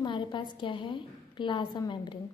हमारे पास क्या है, प्लाज्मा मेम्ब्रेन।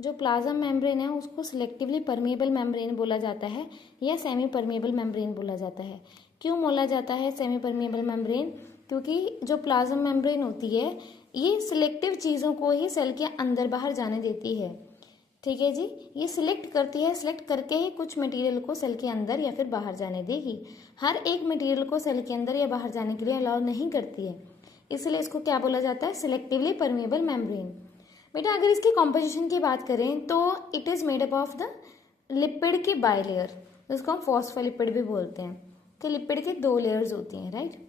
जो प्लाज्मा मेम्ब्रेन है उसको सिलेक्टिवली परमेबल मेम्ब्रेन बोला जाता है या सेमी परमेबल मेम्ब्रेन बोला जाता है। क्यों बोला जाता है सेमी परमेबल मेम्ब्रेन? क्योंकि जो प्लाज्मा मेम्ब्रेन होती है ये सिलेक्टिव चीज़ों को ही सेल के अंदर बाहर जाने देती है। ठीक है जी, ये सिलेक्ट करती है, सिलेक्ट करके ही कुछ मटेरियल को सेल के अंदर या फिर बाहर जाने देगी। हर एक मटेरियल को सेल के अंदर या बाहर जाने के लिए अलाउ नहीं करती है, इसलिए इसको क्या बोला जाता है, सिलेक्टिवली परमेबल मेम्ब्रेन। बेटा अगर इसकी कॉम्पोजिशन की बात करें तो it is made up of the lipid की बाइलेयर, जिसको हम फॉस्फोलिपिड भी बोलते हैं। तो लिपिड के 2 लेयर्स होती हैं, राइट।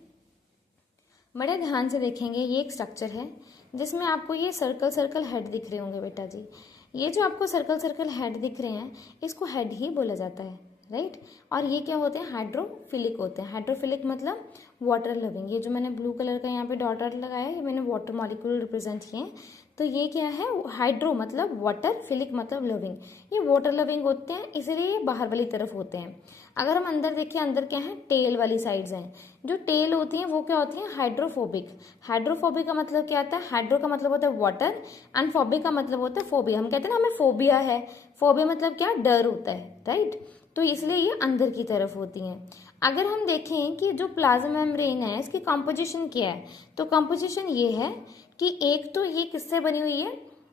बड़े ध्यान से देखेंगे, ये एक स्ट्रक्चर है जिसमें आपको ये सर्कल सर्कल हेड दिख रहे होंगे बेटा जी। ये जो आपको सर्कल सर्कल हेड दिख रहे हैं इसको हेड ही बोला जाता है, राइट। और ये क्या होते हैं, हाइड्रोफिलिक होते हैं। हाइड्रोफिलिक मतलब वाटर लविंग। ये जो मैंने ब्लू कलर का यहाँ पे डॉट डॉट लगाया है ये मैंने वाटर मॉलिक्यूल रिप्रेजेंट किए हैं। तो ये क्या है, हाइड्रो मतलब वाटर, फिलिक मतलब लविंग। ये वाटर लविंग होते हैं, इसलिए ये बाहर वाली तरफ होते हैं। अगर हम अंदर देखिए, अंदर क्या है, टेल वाली साइड्स हैं। जो टेल होती हैं वो क्या होती हैं, हाइड्रोफोबिक। हाइड्रोफोबिक का मतलब क्या आता है, हाइड्रो का मतलब होता है वाटर एंड फोबिक का मतलब होता है फोबिया। हम कहते हैं ना हमें फोबिया है, फोबिया मतलब क्या, डर होता है, राइट। तो इसलिए ये अंदर की तरफ होती हैं। अगर हम देखें कि जो प्लाज्मा मेम्ब्रेन है इसकी कॉम्पोजिशन क्या है, तो कॉम्पोजिशन ये है कि एक तो ये किससे बनी हुई है,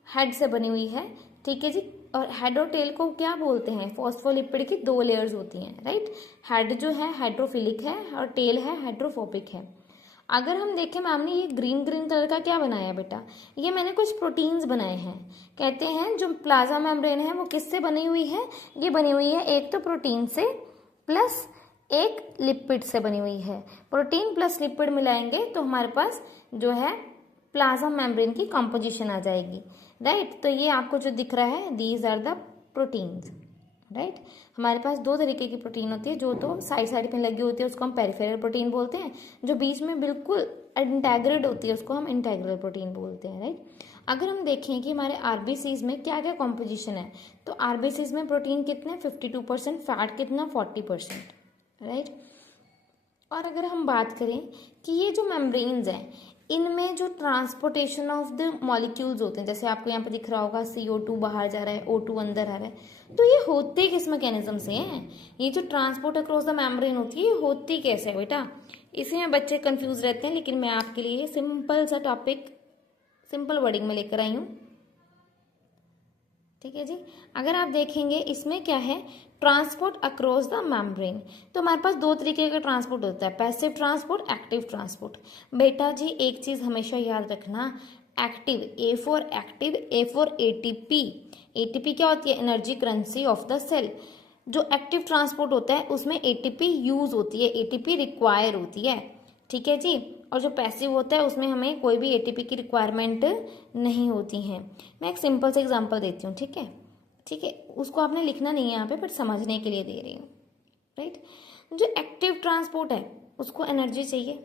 हेड से बनी हुई है, ठीक है जी। और हेड और टेल को क्या बोलते हैं, फॉस्फोलिपिड की 2 लेयर्स होती हैं, राइट। हेड जो है हाइड्रोफिलिक है और टेल है हाइड्रोफोबिक है। अगर हम देखें, मैम ने ये ग्रीन ग्रीन कलर का क्या बनाया बेटा, ये मैंने कुछ प्रोटीन्स बनाए हैं। कहते हैं जो प्लाज्मा मेम्ब्रेन है वो किससे बनी हुई है, ये बनी हुई है एक तो प्रोटीन से प्लस एक लिपिड से बनी हुई है। प्रोटीन प्लस लिपिड मिलाएंगे तो हमारे पास जो है प्लाज्मा मेम्ब्रेन की कंपोजिशन आ जाएगी, राइट। तो ये आपको जो दिख रहा है, these are the proteins, right. हमारे पास 2 तरीके की प्रोटीन होती है, जो तो साइड साइड में लगी होती है उसको हम पेरिफेरल प्रोटीन बोलते हैं, जो बीच में बिल्कुल इंटेग्रेट होती है उसको हम इंटेग्रल प्रोटीन बोलते हैं, राइट। अगर हम देखें कि हमारे आरबीसीज में क्या क्या कॉम्पोजिशन है, तो आरबीसीज में प्रोटीन कितने, 52%, फैट कितना, 40%, राइट। और अगर हम बात करें कि ये जो मेम्ब्रेन्स हैं इनमें जो ट्रांसपोर्टेशन ऑफ द मॉलिक्यूल्स होते हैं, जैसे आपको यहाँ पे दिख रहा होगा CO2 बाहर जा रहा है, O2 अंदर आ रहा है, तो ये होते किस मैकेनिज्म से हैं, ये जो ट्रांसपोर्ट अक्रॉस द मेम्ब्रेन होती है ये होती कैसे है बेटा, इसी में बच्चे कंफ्यूज रहते हैं। लेकिन मैं आपके लिए सिंपल सा टॉपिक सिंपल वर्डिंग में लेकर आई हूँ, ठीक है जी। अगर आप देखेंगे इसमें क्या है, ट्रांसपोर्ट अक्रॉस द मेम्ब्रेन। तो हमारे पास 2 तरीके का ट्रांसपोर्ट होता है, पैसिव ट्रांसपोर्ट, एक्टिव ट्रांसपोर्ट। बेटा जी एक चीज हमेशा याद रखना, active, A for active, A for ATP. ATP क्या होती है, energy currency of the cell. जो एक्टिव ट्रांसपोर्ट होता है उसमें एटीपी यूज होती है, एटीपी रिक्वायर होती है, ठीक है जी। और जो पैसिव होता है उसमें हमें कोई भी एटीपी की रिक्वायरमेंट नहीं होती है। मैं एक सिंपल से एग्जांपल देती हूँ, ठीक है, ठीक है। उसको आपने लिखना नहीं है यहाँ पे, बट समझने के लिए दे रही हूँ, राइट। जो एक्टिव ट्रांसपोर्ट है उसको एनर्जी चाहिए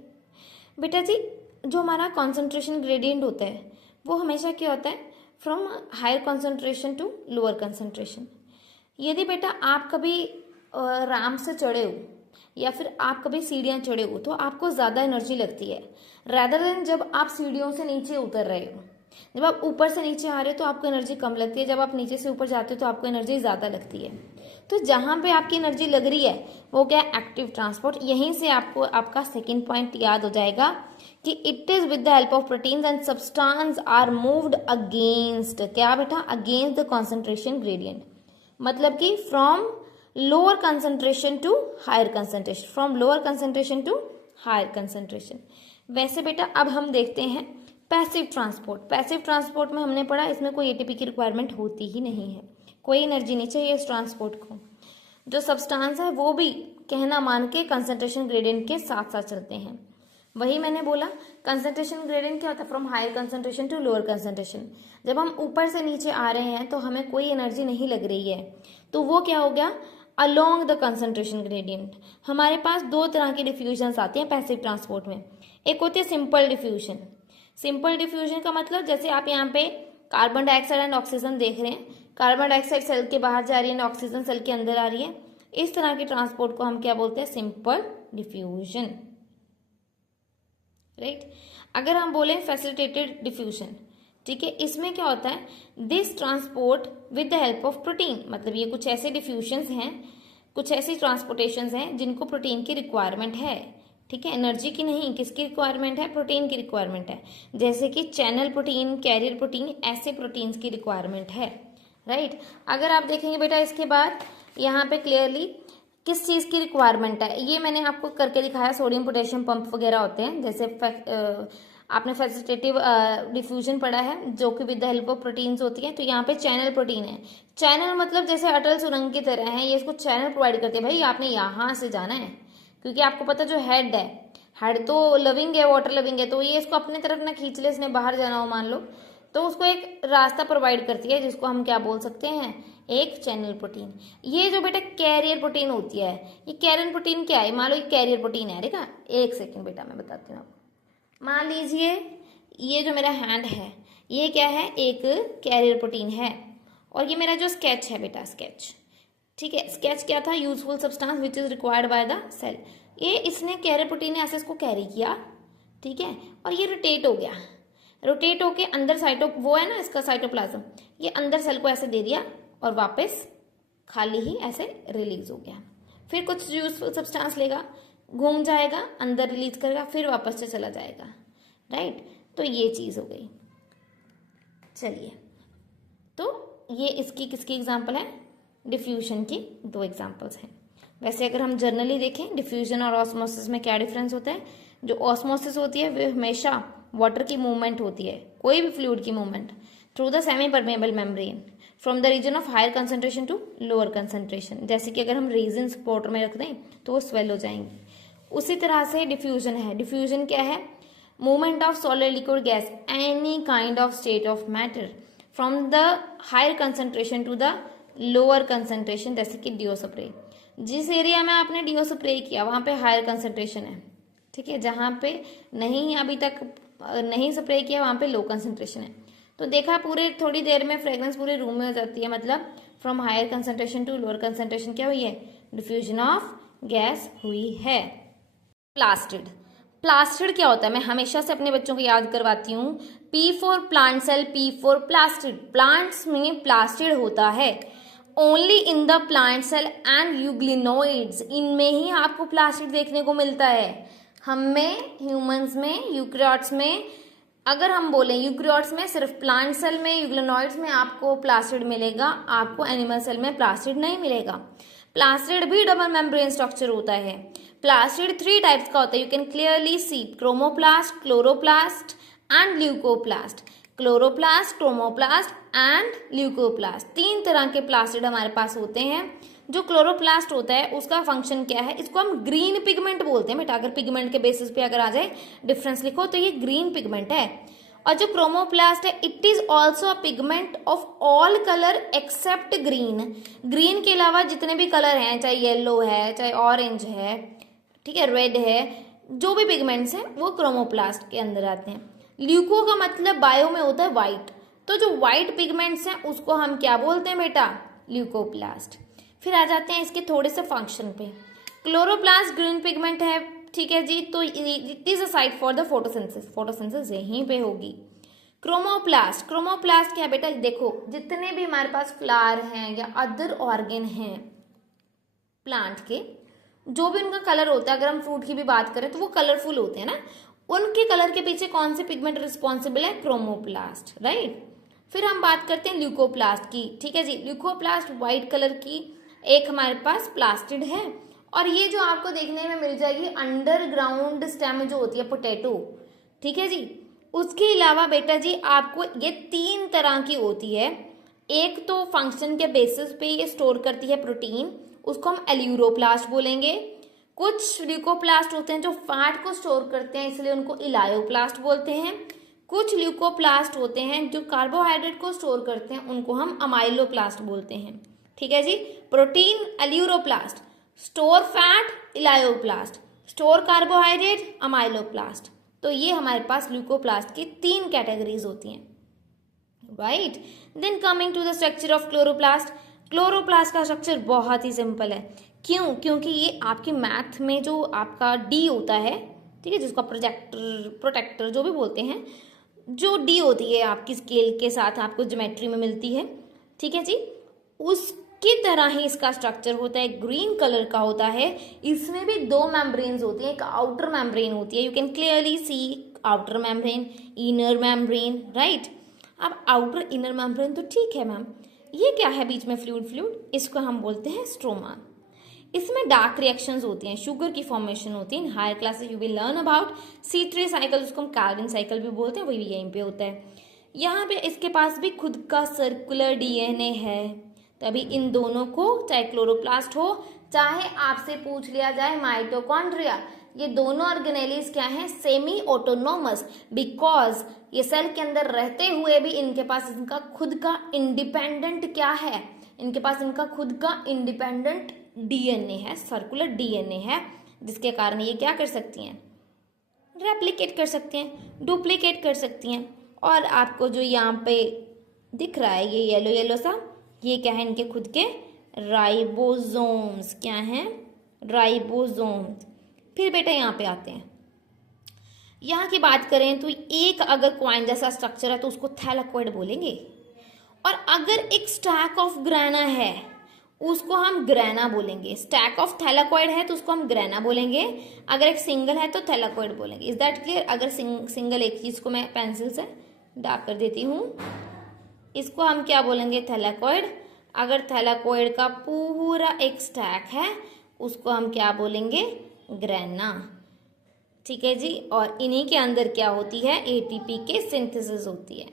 बेटा जी। जो हमारा कॉन्सेंट्रेशन ग्रेडियंट होता है वो हमेशा क्या होता है, from higher concentration to lower concentration. यदि बेटा आप कभी राम से चढ़े हो या फिर आप कभी सीढ़ियाँ चढ़े हो तो आपको ज़्यादा एनर्जी लगती है, रैदर देन जब आप सीढ़ियों से नीचे उतर रहे हो। जब आप ऊपर से नीचे आ रहे हो तो आपको एनर्जी कम लगती है, जब आप नीचे से ऊपर जाते हो तो आपको एनर्जी ज़्यादा लगती है। तो जहाँ पे आपकी एनर्जी लग रही है वो क्या है, एक्टिव ट्रांसपोर्ट। यहीं से आपको आपका सेकेंड पॉइंट याद हो जाएगा कि it is with the help of proteins and substance are moved against, क्या बेटा, अगेंस्ट द कॉन्सेंट्रेशन ग्रेडियंट। मतलब कि from lower concentration to higher concentration, from lower concentration to higher concentration. वैसे बेटा अब हम देखते हैं पैसिव ट्रांसपोर्ट। पैसिव ट्रांसपोर्ट में हमने पढ़ा इसमें कोई एटीपी की रिक्वायरमेंट होती ही नहीं है, कोई एनर्जी नहीं चाहिए इस ट्रांसपोर्ट को। जो सब्सटेंस है वो भी कहना मान के कंसंट्रेशन ग्रेडियंट के साथ साथ चलते हैं। वही मैंने बोला कंसंट्रेशन ग्रेडियंट क्या होता है, from higher concentration to lower concentration. जब हम ऊपर से नीचे आ रहे हैं तो हमें कोई एनर्जी नहीं लग रही है, तो वो क्या हो गया, अलोंग द कंसंट्रेशन ग्रेडियंट। हमारे पास 2 तरह की डिफ्यूजन आती हैं पैसिव ट्रांसपोर्ट में। एक होती है सिंपल डिफ्यूजन। सिंपल डिफ्यूजन का मतलब जैसे आप यहाँ पे कार्बन डाइऑक्साइड एंड ऑक्सीजन देख रहे हैं, कार्बन डाइऑक्साइड सेल के बाहर जा रही है, ऑक्सीजन सेल के अंदर आ रही है। इस तरह के ट्रांसपोर्ट को हम क्या बोलते हैं, सिंपल डिफ्यूजन, राइट। अगर हम बोले फैसिलिटेटेड डिफ्यूजन, ठीक है, इसमें क्या होता है, this transport with the help of protein, मतलब ये कुछ ऐसे डिफ्यूजन्स हैं, कुछ ऐसी ट्रांसपोर्टेशंस हैं जिनको प्रोटीन की रिक्वायरमेंट है। ठीक है, एनर्जी की नहीं, किसकी रिक्वायरमेंट है, प्रोटीन की रिक्वायरमेंट है। जैसे कि चैनल प्रोटीन, कैरियर प्रोटीन, ऐसे प्रोटीन्स की रिक्वायरमेंट है। राइट, अगर आप देखेंगे बेटा इसके बाद यहाँ पे क्लियरली किस चीज़ की रिक्वायरमेंट है, ये मैंने आपको करके दिखाया, सोडियम पोटेशियम पंप वगैरह होते हैं, जैसे आपने फैसिलिटेटिव डिफ्यूजन पढ़ा है जो कि with the help of proteins होती है। तो यहाँ पे चैनल प्रोटीन है, चैनल मतलब जैसे अटल सुरंग की तरह है, ये इसको चैनल प्रोवाइड करते हैं, भाई आपने यहाँ से जाना है, क्योंकि आपको पता जो हेड है, हेड तो लविंग है, वाटर लविंग है, तो ये इसको अपने तरफ ना खींच ले, इसने बाहर जाना हो मान लो, तो उसको एक रास्ता प्रोवाइड करती है जिसको हम क्या बोल सकते हैं, एक चैनल प्रोटीन। ये जो बेटा कैरियर प्रोटीन होती है, ये कैरियर प्रोटीन क्या है, मान लो ये कैरियर प्रोटीन है, ठीक है, एक सेकेंड बेटा मैं बताती हूँ आपको। मान लीजिए ये जो मेरा हैंड है, ये क्या है, एक कैरियर प्रोटीन है, और ये मेरा जो स्केच है बेटा, स्केच, ठीक है, स्केच क्या था, useful substance which is required by the cell. ये इसने कैरियर प्रोटीन ने ऐसे इसको कैरी किया, ठीक है, और ये रोटेट हो गया, रोटेट होके अंदर वो है ना इसका साइटोप्लाज्म, ये अंदर सेल को ऐसे दे दिया और वापस खाली ही ऐसे रिलीज हो गया। फिर कुछ यूजफुल सब्सटेंस लेगा, घूम जाएगा, अंदर रिलीज करेगा, फिर वापस से चला जाएगा। राइट, तो ये चीज हो गई। चलिए, तो ये इसकी किसकी एग्जांपल है, डिफ्यूजन की दो एग्जांपल्स हैं। वैसे अगर हम जर्नली देखें डिफ्यूजन और ऑस्मोसिस में क्या डिफरेंस होता है, जो ऑस्मोसिस होती है वो हमेशा वाटर की मूवमेंट होती है, कोई भी फ्लूइड की movement through the semi permeable membrane from the region of higher concentration to lower concentration. जैसे कि अगर हम रेजिन वाटर में रख दें तो वो स्वेल हो जाएंगे, उसी तरह से डिफ्यूजन है। डिफ्यूजन क्या है, movement of solid liquid gas any kind of state of matter from the higher concentration to the lower concentration. जैसे कि डीओ स्प्रे, जिस एरिया में आपने डीओ स्प्रे किया वहां पे हायर कंसंट्रेशन है, ठीक है, जहां पे नहीं अभी तक नहीं स्प्रे किया वहां पे लो कंसंट्रेशन है। तो देखा पूरे थोड़ी देर में फ्रेग्रेंस पूरे रूम में हो जाती है, मतलब from higher concentration to lower concentration क्या हुई है, डिफ्यूजन ऑफ गैस हुई है। प्लास्टिड, प्लास्टिड क्या होता है, मैं हमेशा से अपने बच्चों को याद करवाती हूँ, P for plant cell, P for plastid. Plants में प्लास्टिड होता है only in the plant cell and euglenoids, इनमें ही आपको प्लास्टिड देखने को मिलता है। हम में, ह्यूमंस में, यूकैरियोट्स में, अगर हम बोलें यूकैरियोट्स में सिर्फ प्लांट सेल में, यूग्लिनोइड्स में आपको प्लास्टिड मिलेगा, आपको एनिमल सेल में प्लास्टिड नहीं मिलेगा। प्लास्टिड भी डबल मेम्ब्रेन स्ट्रक्चर होता है। प्लास्टिड 3 टाइप्स का होता है, you can clearly see, chromoplast, chloroplast and leucoplast. Chloroplast, chromoplast and leucoplast, 3 तरह के प्लास्टिड हमारे पास होते हैं। जो क्लोरोप्लास्ट होता है उसका फंक्शन क्या है, इसको हम ग्रीन पिगमेंट बोलते हैं बेटा, अगर पिगमेंट के बेसिस पे अगर आ जाए डिफरेंस लिखो तो ये ग्रीन पिगमेंट है। और जो क्रोमोप्लास्ट है it is also a pigment of all colour except green. Green के अलावा जितने भी कलर हैं, चाहे येलो है, चाहे ऑरेंज है, ठीक है, रेड है, जो भी पिगमेंट्स हैं वो क्रोमोप्लास्ट के अंदर आते हैं। ल्यूको का मतलब बायो में होता है व्हाइट, तो जो व्हाइट पिगमेंट्स हैं उसको हम क्या बोलते हैं बेटा, ल्यूकोप्लास्ट। फिर आ जाते हैं इसके थोड़े से फंक्शन पे। क्लोरोप्लास्ट ग्रीन पिगमेंट है, ठीक है जी, तो it is a site for the photosynthesis, photosynthesis यहीं पे होगी। क्रोमोप्लास्ट, क्रोमोप्लास्ट क्या बेटा, देखो जितने भी हमारे पास फ्लावर हैं या अदर ऑर्गन हैं प्लांट के, जो भी उनका कलर होता है, अगर हम फ्रूट की भी बात करें तो वो कलरफुल होते हैं ना, उनके कलर के पीछे कौन से पिगमेंट रिस्पॉन्सिबल है, क्रोमोप्लास्ट। राइट, फिर हम बात करते हैं ल्यूकोप्लास्ट की, ठीक है जी। ल्यूकोप्लास्ट व्हाइट कलर की एक हमारे पास प्लास्टिड है, और ये जो आपको देखने में मिल जाएगी अंडरग्राउंड स्टेम जो होती है पोटैटो, ठीक है जी। उसके अलावा बेटा जी आपको ये 3 तरह की होती है। एक तो फंक्शन के बेसिस पे ये स्टोर करती है प्रोटीन, उसको हम एल्यूरोप्लास्ट बोलेंगे। कुछ ल्यूकोप्लास्ट होते हैं जो फैट को स्टोर करते हैं, इसलिए उनको इलायोप्लास्ट बोलते हैं। कुछ ल्यूकोप्लास्ट होते हैं जो कार्बोहाइड्रेट को स्टोर करते हैं, उनको हम अमाइलोप्लास्ट बोलते हैं, ठीक है जी। Protein aleuroplast, store fat elaioplast, store carbohydrate amyloplast. तो ये हमारे पास ल्यूकोप्लास्ट की 3 कैटेगरीज होती हैं। Right, then coming to the structure of chloroplast. Chloroplast का स्ट्रक्चर बहुत ही सिंपल है। क्यों? क्योंकि ये आपके मैथ में जो आपका डी होता है, ठीक है, जिसका प्रोटेक्टर जो भी बोलते हैं, जो डी होती है आपकी स्केल के साथ आपको ज्योमेट्री में मिलती है, ठीक है जी, उसकी तरह ही इसका स्ट्रक्चर होता है, ग्रीन कलर का होता है। इसमें भी दो मेम्ब्रेन्स होती हैं, एक आउटर मेम्ब्रेन होती है, you can clearly see outer membrane, inner membrane, right. अब आउटर इनर मेम्ब्रेन तो ठीक है मैम, ये क्या है बीच में फ्लूइड, इसको हम बोलते हैं स्ट्रोमा। इसमें डार्क रिएक्शंस होती हैं, शुगर की फॉर्मेशन होती है। In higher classes you will learn about C3 cycle, उसको हम कार्बन साइकिल भी बोलते हैं, वही यहीं पे होता है। यहाँ पे इसके पास भी खुद का सर्कुलर DNA है, तभी इन दोनों को, चाहे क्लोरोप्लास्ट हो चाहे आपसे पूछ लिया जाए माइटोकॉन्ड्रिया, ये दोनों ऑर्गेनेलीज क्या हैं, सेमी ऑटोनोमस, बिकॉज ये सेल के अंदर रहते हुए भी इनके पास इनका खुद का इंडिपेंडेंट क्या है, इनके पास इनका खुद का इंडिपेंडेंट DNA है, सर्कुलर DNA है, जिसके कारण ये क्या कर सकती हैं, रेप्लिकेट कर सकती हैं, डुप्लीकेट कर सकती हैं। और आपको जो यहाँ पे दिख रहा है ये येलो येलो सा, ये क्या है, इनके खुद के राइबोसोम्स, क्या हैं, राइबोसोम्स। फिर बेटा यहाँ पे आते हैं, यहाँ की बात करें तो एक अगर क्वाइन जैसा स्ट्रक्चर है तो उसको थैलेकोइड बोलेंगे, और अगर एक स्टैक ऑफ ग्रेना है उसको हम ग्रेना बोलेंगे। स्टैक ऑफ थैलेकोइड है तो उसको हम ग्रेना बोलेंगे, अगर एक सिंगल है तो थैलेकोइड बोलेंगे। Is that clear? अगर सिंगल एक चीज को मैं पेंसिल से डार्क कर देती हूँ, इसको हम क्या बोलेंगे, थैलेकोइड। अगर थैलेकोइड का पूरा एक स्टैक है उसको हम क्या बोलेंगे, ग्रेना, ठीक है जी। और इन्हीं के अंदर क्या होती है, ATP के सिंथेसिस होती है।